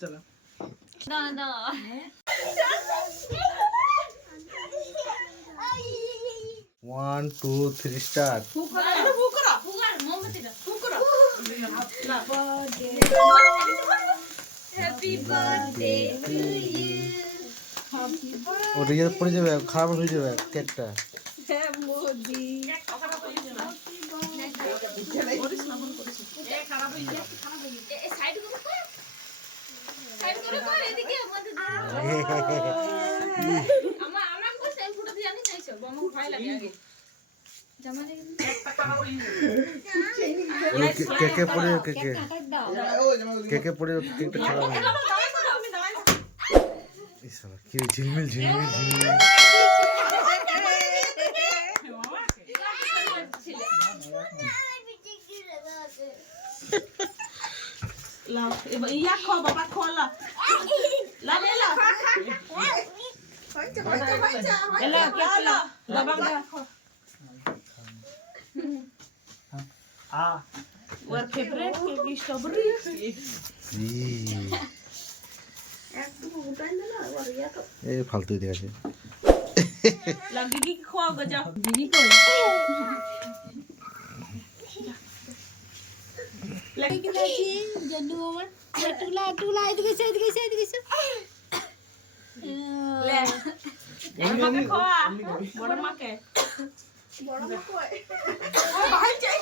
চলো না না 1 2 3 start happy birthday to you ও রিজেক্ট পড়ে যাবে, খারাপ হয়ে যাবে কেকটা। কেকে পড়ে কেকে কেকে পড়ে কেকটা খারাপ হয়ে যাবে। এই শালা কি ঝিলমিল ঝিলমিল ঝিলমিল। ইয়া খো বাবা খো লা লা লা এলা কে বাবা খো ওর ফেভারিট কেক স্ট্রবেরি এই ফালতু দিয়ে আছে। লা দিদি খো গজা দিদি কো লাগি কি নাচি জন্নু মামা টুলা টুলা এদিকে এদিকে এদিকে লে মাকে খোয়া বড় মাকে ও ভাই চাই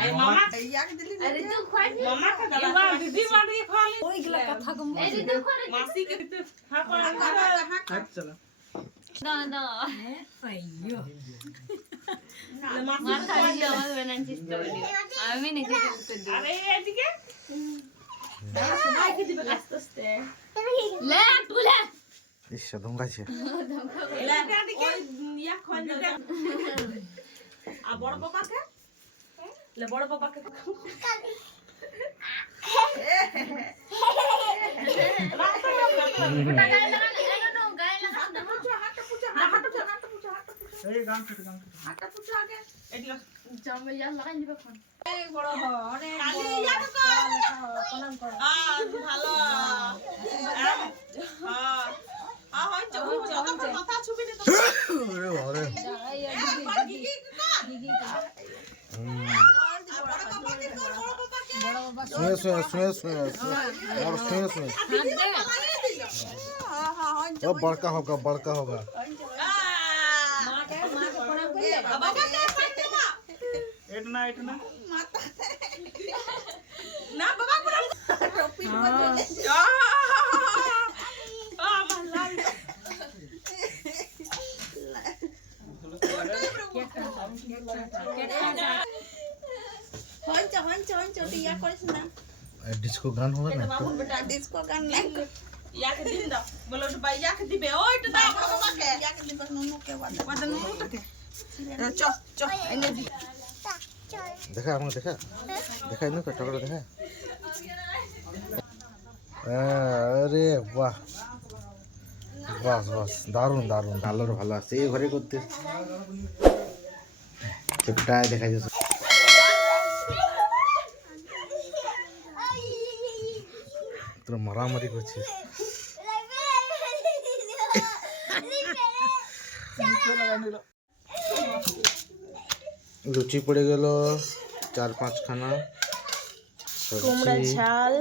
আই মামা ইয়াক দিলি আরে তুই খোয়া মামা কা দাদা এবার দিদি মারি খোয়ালি ওইগুলা কথা কম এই দিদি খোয়া মাসি কে হ্যাঁ কোন চলো না না আইয়ো মার খাই আমার বেনান্সি স্টোরি আমি নিজে করতে দিই আরে এদিকে সবাই কি দিবে আস্তে আস্তে লে তুলে ইস ধমকাছে। লে এদিকে ইয়া খোয়া দে আ বড় বাবাকে লে বড় বাবাকে শুয়ে শুয়ে শুয়ে শুয়ে और শুয়ে শুয়ে ओ बड़का होगा इतना ना बाबा पूरा टोपी डिस्को गान होगा ना बाबू बेटा डिस्को गान नहीं या के दिन दो बोलो तो भाई या के दिबे ओय तो दाओ बाबा के या के दिबे नोनो के बाद नोनो तो के चो चो एने दी देखा हमको देखा इन्हें टकरा देखा। अरे वाह বাস বাস দারুণ দারুণ আলোর ভালো আছে এই ঘরে করতে কেপটায় দেখা যাচ্ছে। তোরা মারামারি করছিস। লুচি পড়ে গেল 4-5 খানা কুমড়া ঝাল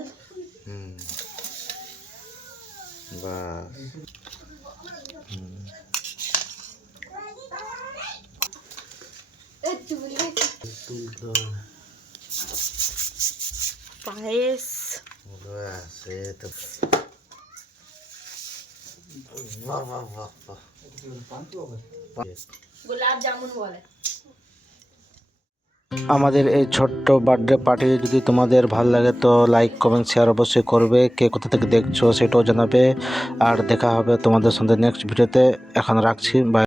বাস পায়েস गुलाब जामुन बोले। আমাদের এই ছোট্ট বার্থডে পার্টি যদি তোমাদের ভালো লাগে তো লাইক কমেন্ট শেয়ার অবশ্যই করবে। কে কোথা থেকে দেখছো সেটাও জানাবে। আর দেখা হবে তোমাদের সঙ্গে নেক্সট ভিডিওতে। এখন রাখছি, বাই।